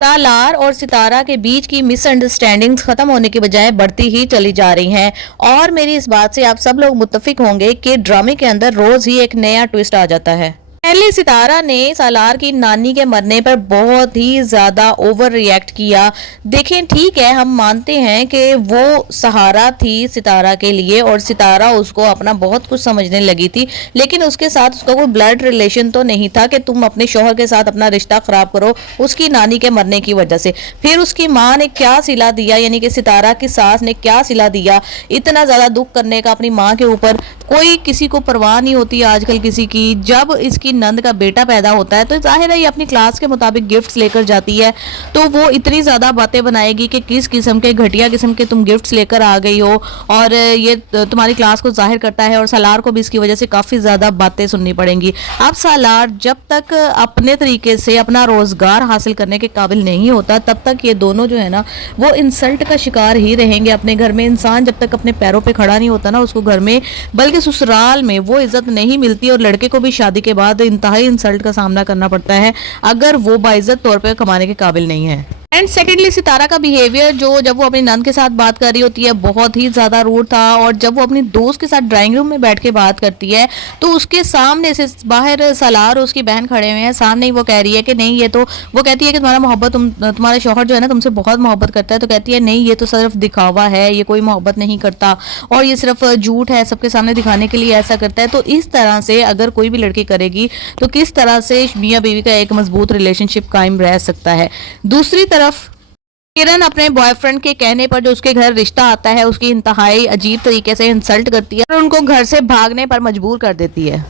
सालार और सितारा के बीच की मिसअंडरस्टैंडिंग्स खत्म होने की बजाय बढ़ती ही चली जा रही हैं और मेरी इस बात से आप सब लोग मुत्तफिक होंगे कि ड्रामे के अंदर रोज ही एक नया ट्विस्ट आ जाता है। पहले सितारा ने सालार की नानी के मरने पर बहुत ही ज्यादा ओवर रिएक्ट किया। देखें, ठीक है, हम मानते हैं कि वो सहारा थी सितारा के लिए और सितारा उसको अपना बहुत कुछ समझने लगी थी, लेकिन उसके साथ उसका कोई ब्लड रिलेशन तो नहीं था कि तुम अपने शौहर के साथ अपना रिश्ता खराब करो उसकी नानी के मरने की वजह से। फिर उसकी माँ ने क्या सिला दिया, यानी कि सितारा की सास ने क्या सिला दिया इतना ज्यादा दुख करने का अपनी माँ के ऊपर। कोई किसी को परवाह नहीं होती आजकल किसी की। जब इसकी नंद का बेटा पैदा होता है तो जाहिर है ये अपनी क्लास के मुताबिक गिफ्ट्स लेकर जाती है, तो वो इतनी ज्यादा बातें बनाएगी कि किस किस्म के घटिया किस्म के तुम गिफ्ट्स लेकर आ गई हो, और ये तुम्हारी क्लास को जाहिर करता है। और सालार को भी इसकी वजह से काफी ज्यादा बातें सुननी पड़ेंगी। अब सालार जब तक अपने तरीके से अपना रोजगार हासिल करने के काबिल नहीं होता तब तक ये दोनों जो है ना वो इंसल्ट का शिकार ही रहेंगे अपने घर में। इंसान जब तक अपने पैरों पे खड़ा नहीं होता ना उसको घर में बल्कि ससुराल में वो इज्जत नहीं मिलती, और लड़के को भी शादी के बाद इंतहाई इंसल्ट का सामना करना पड़ता है अगर वो बाइज्जत तौर पे कमाने के काबिल नहीं है। एंड सेकेंडली सितारा का बिहेवियर जो जब वो अपनी नंद के साथ बात कर रही होती है बहुत ही ज्यादा रूड था, और जब वो अपनी दोस्त के साथ ड्राइंग रूम में बैठ के बात करती है तो उसके सामने से बाहर सालार और उसकी बहन खड़े हुए हैं, सामने ही वो कह रही है कि नहीं ये तो, वो कहती है कि तुम्हारा शौहर जो है ना तुमसे बहुत मोहब्बत करता है, तो कहती है नहीं ये तो सिर्फ दिखावा है, ये कोई मोहब्बत नहीं करता और ये सिर्फ झूठ है, सबके सामने दिखाने के लिए ऐसा करता है। तो इस तरह से अगर कोई भी लड़की करेगी तो किस तरह से मियाँ बीवी का एक मजबूत रिलेशनशिप कायम रह सकता है। दूसरी तरफ किरण अपने बॉयफ्रेंड के कहने पर जो उसके घर रिश्ता आता है उसकी इंतहाई अजीब तरीके से इंसल्ट करती है और उनको घर से भागने पर मजबूर कर देती है।